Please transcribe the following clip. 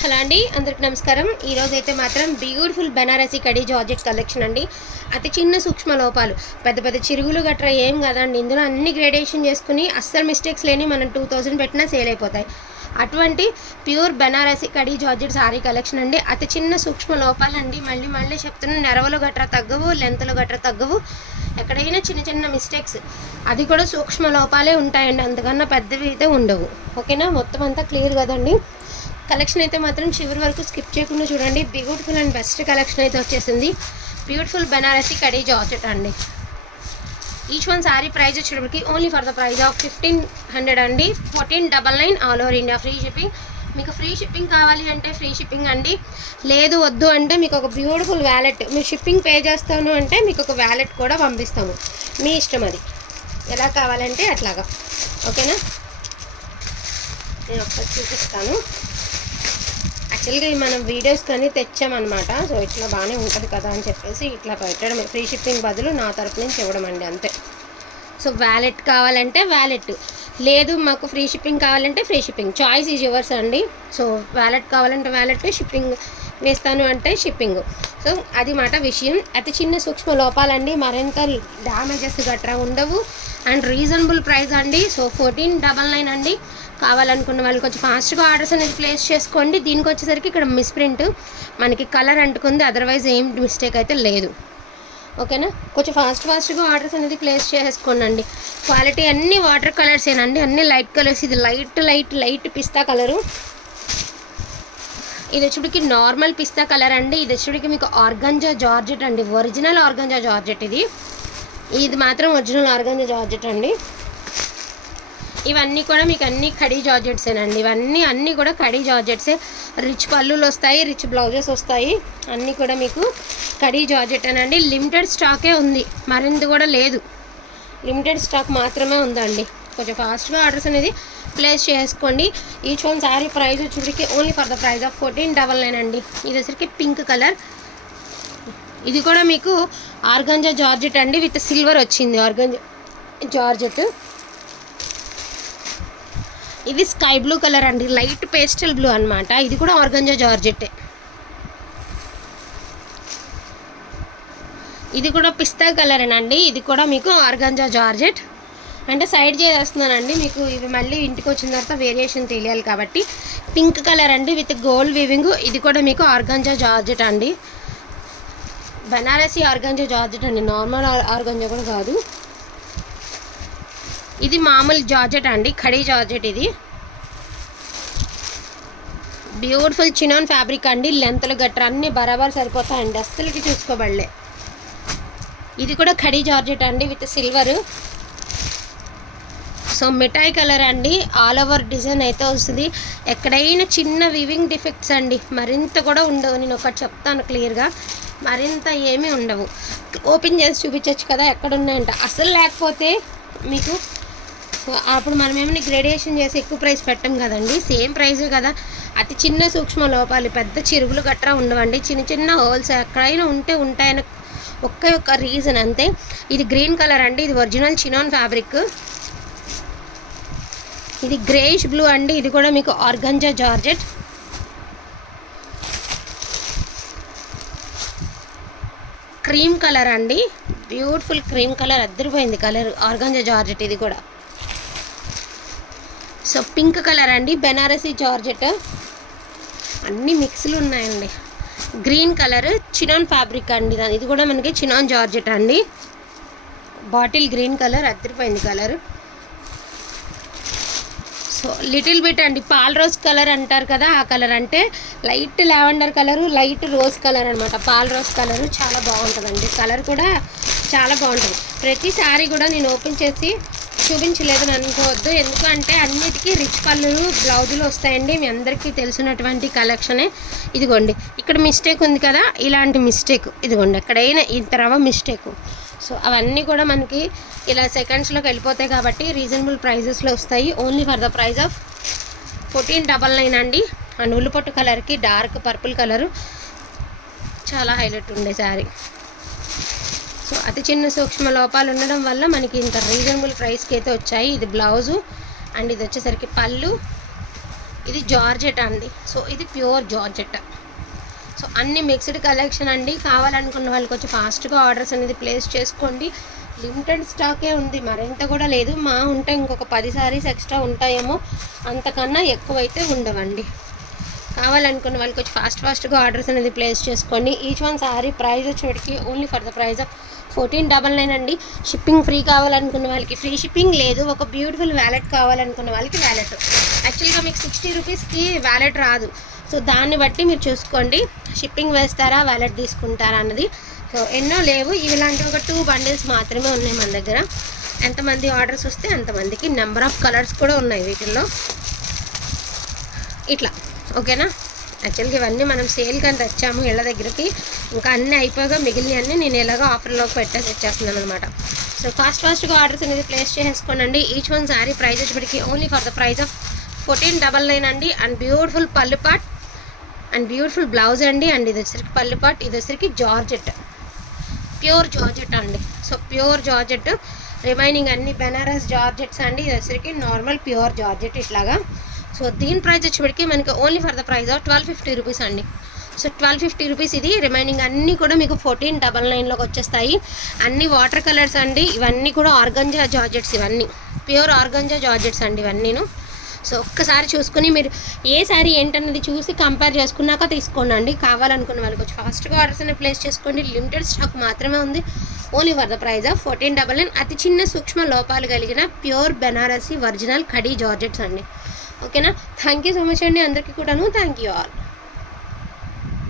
Hello అండి అందరికి నమస్కారం. ఈరోజు అయితే మాత్రం beautiful Banarasi kadhi georgette collection అండి. అతి చిన్న సూక్ష్మ లోపాలు పెద్ద పెద్ద చిరుగులు గట్రా ఏం కాదండి. ఇందులో అన్ని గ్రేడేషన్ చేసుకుని అస్సలు మిస్టేక్స్ లేని మనం టూ థౌజండ్ పెట్టినా సేల్ అయిపోతాయి. అటువంటి pure Banarasi kadhi georgette sari collection అండి. అతి చిన్న సూక్ష్మ లోపాలండి. మళ్ళీ మళ్ళీ చెప్తున్న నెరవలు గట్రా తగ్గవు లెంత్లు గట్రా తగ్గవు. ఎక్కడైనా చిన్న చిన్న మిస్టేక్స్ అది కూడా సూక్ష్మ లోపాలే ఉంటాయండి. అంతకన్నా పెద్దవి అయితే ఉండవు. ఓకేనా? మొత్తం అంతా క్లియర్ కదండి? కలెక్షన్ అయితే మాత్రం చివరి వరకు స్కిప్ చేయకుండా చూడండి. బ్యూటిఫుల్ అండ్ బెస్ట్ కలెక్షన్ అయితే వచ్చేసింది. బ్యూటిఫుల్ బెనారసీ కడీ జార్జెట్ అండి. ఈచ్ వన్ శారీ ప్రైస్ వచ్చేటప్పటికి only for the price of fifteen hundred అండి. Fourteen double nine all over India free shipping మీకు ఫ్రీ షిప్పింగ్ కావాలి అంటే ఫ్రీ షిప్పింగ్ అండి. లేదు వద్దు అంటే మీకు ఒక బ్యూటిఫుల్ వ్యాలెట్ మీరు షిప్పింగ్ పే చేస్తాను అంటే మీకు ఒక వ్యాలెట్ కూడా పంపిస్తాము. మీ ఇష్టం అది. ఎలా కావాలంటే అట్లాగా. ఓకేనా నేను ఒకసారి చూపిస్తాను. యాక్చువల్గా మనం వీడియోస్ కానీ తెచ్చామన్నమాట. సో ఇట్లా బాగానే ఉంటుంది కదా అని చెప్పేసి ఇట్లా పెట్టడం. ఫ్రీ షిప్పింగ్ బదులు నా తరపు నుంచి ఇవ్వడం అండి అంతే. సో వ్యాలెట్ కావాలంటే వ్యాలెట్. లేదు మాకు ఫ్రీ షిప్పింగ్ కావాలంటే free shipping. Choice is yours అండి. సో వ్యాలెట్ కావాలంటే వ్యాలెట్ షిప్పింగ్ వేస్తాను అంటే షిప్పింగ్. సో అది మాట విషయం. అతి చిన్న సూక్ష్మ లోపాలండి. మరింత డ్యామేజెస్ గట్రా ఉండవు. అండ్ రీజనబుల్ ప్రైస్ అండి. సో ఫోర్టీన్ డబల్ నైన్ అండి. కావాలనుకున్న వాళ్ళు కొంచెం ఫాస్ట్గా ఆర్డర్స్ అనేది ప్లేస్ చేసుకోండి. దీనికి వచ్చేసరికి ఇక్కడ మిస్ప్రింట్ మనకి కలర్ అంటుకుంది. అదర్వైజ్ ఏం మిస్టేక్ అయితే లేదు. ఓకేనా? కొంచెం ఫాస్ట్ ఫాస్ట్గా ఆర్డర్స్ అనేది ప్లేస్ చేసుకోండి క్వాలిటీ అన్ని వాటర్ కలర్స్ ఏనండి అన్ని లైట్ కలర్స్. ఇది లైట్ లైట్ లైట్ పిస్తా కలరు. ఇది వచ్చేటికి నార్మల్ పిస్తా కలర్ అండి. ఇది వచ్చేటికి మీకు ఆర్గంజా జార్జెట్ అండి. ఒరిజినల్ ఆర్గంజా జార్జెట్ ఇది. ఇది మాత్రం ఒరిజినల్ ఆర్గంజా జార్జెట్ అండి. ఇవన్నీ కూడా మీకు అన్ని కడీ జార్జెట్సేనండి. ఇవన్నీ అన్నీ కూడా కడీ జార్జెట్సే. రిచ్ పళ్ళులు వస్తాయి రిచ్ బ్లౌజెస్ వస్తాయి. అన్నీ కూడా మీకు కడీ జార్జెట్ అనండి లిమిటెడ్ స్టాకే ఉంది. మరింత కూడా లేదు. లిమిటెడ్ స్టాక్ మాత్రమే ఉందండి. కొంచెం ఫాస్ట్గా ఆర్డర్స్ అనేది ప్లేస్ చేసుకోండి. ఈచ్ వన్ శారీ ప్రైస్ వచ్చేసరికి only for the price of fourteen double nine అండి. ఇది వచ్చరికి పింక్ కలర్. ఇది కూడా మీకు ఆర్గంజా జార్జెట్ అండి విత్ సిల్వర్ వచ్చింది ఆర్గంజా జార్జెట్. ఇది స్కై బ్లూ కలర్ అండి లైట్ పేస్టల్ బ్లూ అనమాట ఇది కూడా ఆర్గంజా జార్జెట్టే ఇది కూడా పిస్తా కలర్ అండి ఇది కూడా మీకు ఆర్గంజా జార్జెట్. అంటే సైడ్ చేసేస్తున్నానండి మీకు ఇవి మళ్ళీ ఇంటికి వచ్చిన తర్వాత వేరియేషన్ తెలియాలి కాబట్టి. పింక్ కలర్ అండి విత్ గోల్డ్ వివింగ్ ఇది కూడా మీకు ఆర్గంజా జార్జెట్ అండి. బనారసి ఆర్గంజా జార్జెట్ అండి. నార్మల్ ఆర్గంజా కూడా కాదు. ఇది మామూలు జార్జెట్ అండి. ఖడీ జార్జెట్ ఇది. బ్యూటిఫుల్ చినాన్ ఫ్యాబ్రిక్ అండి. లెంత్లు గట్రా అన్నీ బరాబర్ సరిపోతాయండి. అస్సలకి చూసుకోబడలే. ఇది కూడా ఖడీ జార్జెట్ అండి విత్ సిల్వర్. సో మిఠాయి కలర్ అండి. ఆల్ ఓవర్ డిజైన్ అయితే వస్తుంది. ఎక్కడైనా చిన్న వివింగ్ డిఫెక్ట్స్ అండి. మరింత కూడా ఉండవు. నేను ఒకటి చెప్తాను క్లియర్గా. మరింత ఏమీ ఉండవు. ఓపెన్ చేసి చూపించవచ్చు కదా ఎక్కడ ఉన్నాయంట అసలు లేకపోతే మీకు అప్పుడు మనం ఏమైనా గ్రేడియేషన్ చేసి ఎక్కువ ప్రైస్ పెట్టం కదండి. సేమ్ ప్రైస్ కదా. అతి చిన్న సూక్ష్మ లోపాలు పెద్ద చిరుగులు గట్రా ఉండవండి. చిన్న చిన్న హోల్స్ ఎక్కడైనా ఉంటే ఉంటాయని ఒక్క ఒక్క రీజన్ అంతే. ఇది గ్రీన్ కలర్ అండి. ఇది ఒరిజినల్ చినాన్ ఫ్యాబ్రిక్ ఇది గ్రేష్ బ్లూ అండి. ఇది కూడా మీకు ఆర్గంజా జార్జెట్ క్రీమ్ కలర్ అండి. బ్యూటిఫుల్ క్రీమ్ కలర్ అద్దరిపోయింది కలర్. ఆర్గంజా జార్జెట్ ఇది కూడా. సో పింక్ కలర్ అండి. బెనారసీ జార్జెట్. అన్ని మిక్స్లు ఉన్నాయండి. Green colour. చినాన్ ఫ్యాబ్రిక్ అండి ఇది. కూడా మనకి చినాన్ జార్జెట్ అండి. Bottle green colour. అద్దరిపోయింది కలర్. సో లిటిల్ బిట్ అండి. పాల్ రోజ్ కలర్ అంటారు కదా ఆ కలర్ అంటే light lavender colour light rose colour అనమాట పాల్ రోజ్ కలరు చాలా బాగుంటుందండి. కలర్ కూడా చాలా బాగుంటుంది. ప్రతిసారి కూడా నేను ఓపెన్ చేసి చూపించలేదని అనుకోవద్దు. ఎందుకంటే అన్నిటికీ రిచ్ కలరు బ్లౌజులు వస్తాయండి. మీ అందరికీ తెలిసినటువంటి కలెక్షనే. ఇదిగోండి. ఇక్కడ మిస్టేక్ ఉంది కదా ఇలాంటి మిస్టేక్. ఇదిగోండి ఎక్కడైనా ఇంత రవ మిస్టేక్. సో అవన్నీ కూడా మనకి ఇలా సెకండ్స్లోకి వెళ్ళిపోతాయి కాబట్టి రీజనబుల్ ప్రైజెస్లో వస్తాయి. Only for the price of fourteen double nine అండి. అండ్ ఉల్లిపొట్టు కలర్కి డార్క్ పర్పుల్ కలరు చాలా హైలైట్ ఉండే శారీ సో అతి చిన్న సూక్ష్మ లోపాలు ఉండడం వల్ల మనకి ఇంత రీజనబుల్ ప్రైస్కి అయితే వచ్చాయి. ఇది బ్లౌజు అండ్ ఇది వచ్చేసరికి పళ్ళు. ఇది జార్జెట్ అండి. సో ఇది ప్యూర్ జార్జెట్. సో అన్ని మిక్స్డ్ కలెక్షన్ అండి. కావాలనుకున్న వాళ్ళకి వచ్చి ఫాస్ట్గా ఆర్డర్స్ అనేది ప్లేస్ చేసుకోండి. లిమిటెడ్ స్టాకే ఉంది. మరింత కూడా లేదు. మా ఉంటే ఇంకొక పది సారీస్ ఎక్స్ట్రా ఉంటాయేమో. అంతకన్నా ఎక్కువైతే ఉండవండి. కావాలనుకున్న వాళ్ళకి వచ్చి ఫాస్ట్ ఫాస్ట్గా ఆర్డర్స్ అనేది ప్లేస్ చేసుకోండి. Each one sari price వచ్చేటికి only for the price of fourteen double nine అండి. షిప్పింగ్ ఫ్రీ కావాలనుకున్న వాళ్ళకి ఫ్రీ షిప్పింగ్ లేదు. ఒక బ్యూటిఫుల్ వ్యాలెట్ కావాలనుకున్న వాళ్ళకి వ్యాలెట్. యాక్చువల్గా మీకు సిక్స్టీ రూపీస్కి వ్యాలెట్ రాదు. సో దాన్ని బట్టి మీరు చూసుకోండి. షిప్పింగ్ వేస్తారా వ్యాలెట్ తీసుకుంటారా అన్నది. సో ఎన్నో లేవు. ఇలాంటి ఒక టూ బండిల్స్ మాత్రమే ఉన్నాయి మన దగ్గర. ఎంతమంది ఆర్డర్స్ వస్తే అంతమందికి నెంబర్ ఆఫ్ కలర్స్ కూడా ఉన్నాయి వీటిల్లో. ఇట్లా. ఓకేనా? యాక్చువల్గా ఇవన్నీ మనం సేల్ కానీ తెచ్చాము ఇళ్ళ దగ్గరికి. ఇంకా అన్నీ అయిపోగా మిగిలినవన్నీ నేను ఎలాగో ఆఫర్లోకి పెట్టేసి వచ్చేస్తున్నాను అనమాట సో ఫాస్ట్ ఫాస్ట్గా ఆర్డర్స్ అనేది ప్లేస్ చేసుకోనండి ఈచ్ వన్ శారీ ప్రైస్ వచ్చేప్పటికి only for the price of fourteen double nine అండి. And beautiful pallu and beautiful blouse అండి. అండ్ ఇది వచ్చరికి పళ్ళు పాట్ ఇది వచ్చరికి జార్జెట్. ప్యూర్ జార్జెట్ అండి. So pure georgette. రిమైనింగ్ అన్ని బెనారస్ జార్జెట్స్ అండి. ఇది వచ్చరికి నార్మల్ ప్యూర్ జార్జెట్ ఇట్లాగా. సో దీని ప్రైస్ వచ్చేప్పటికి మనకి only for the price of twelve fifty rupees అండి. సో ట్వెల్వ్ ఫిఫ్టీ రూపీస్ ఇది. రిమైనింగ్ అన్నీ కూడా మీకు ఫోర్టీన్ డబల్ నైన్లోకి వచ్చేస్తాయి. అన్ని వాటర్ కలర్స్ అండి. ఇవన్నీ కూడా ఆర్గంజా జార్జెట్స్ ఇవన్నీ. ప్యూర్ ఆర్గంజా జార్జెట్స్ అండి ఇవన్నీను. సో ఒక్కసారి చూసుకుని మీరు ఏ శారీ ఏంటన్నది చూసి కంపేర్ చేసుకున్నాక తీసుకోండి కావాలనుకున్న వాళ్ళకి వచ్చి ఫాస్ట్గా ఆర్డర్స్ అనేవి ప్లేస్ చేసుకోండి. లిమిటెడ్ స్టాక్ మాత్రమే ఉంది. Only for the price of fourteen double nine. అతి చిన్న సూక్ష్మ లోపాలు కలిగిన pure Banarasi original khaddi georgettes అండి. ఓకేనా? థ్యాంక్ యూ సో మచ్ అండి అందరికీ కూడాను. Thank you all.